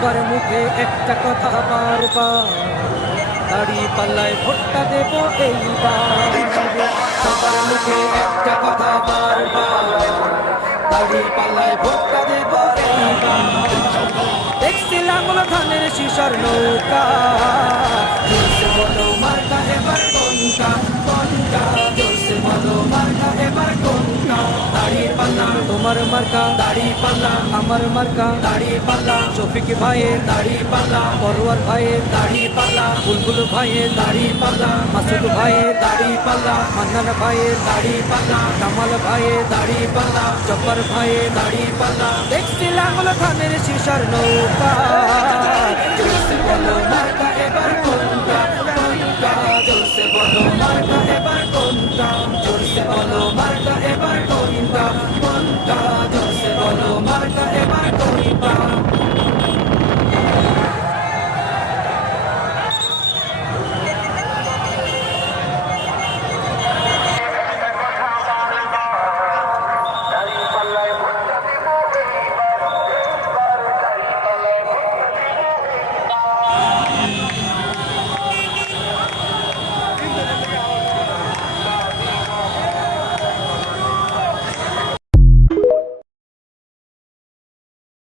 সবার মুখে একটা কথা বারবার দাড়ি পাল্লায় ভোটটা দেব এইবার। সবার মুখে একটা কথা বারবার দাড়ি পাল্লায় ভোটটা দেব এইবার। দেখছিলাম ধানের শিশর নৌকা। পাল্লা। তোমার মার্কা, দাড়ি পাল্লা। আমার মার্কা, দাড়ি পাল্লা। শফিক ভাইয়ে দাড়ি পাল্লা। বরোয়ার ভাইয়ে দাড়ি পাল্লা। বুলবুল ভাইয়ে দাড়ি পাল্লা। মাসুদ ভাইয়ে দাড়ি পাল্লা। মান্নান ভাইয়ে দাড়ি পাল্লা। কামাল ভাইয়ে দাড়ি পাল্লা। জব্বার ভাইয়ে দাড়ি পাল্লা। দেখছি লাঙ্গল থামের শিশার নৌকা বলো মার্কা, এবার কোনটা কোনটা? বলো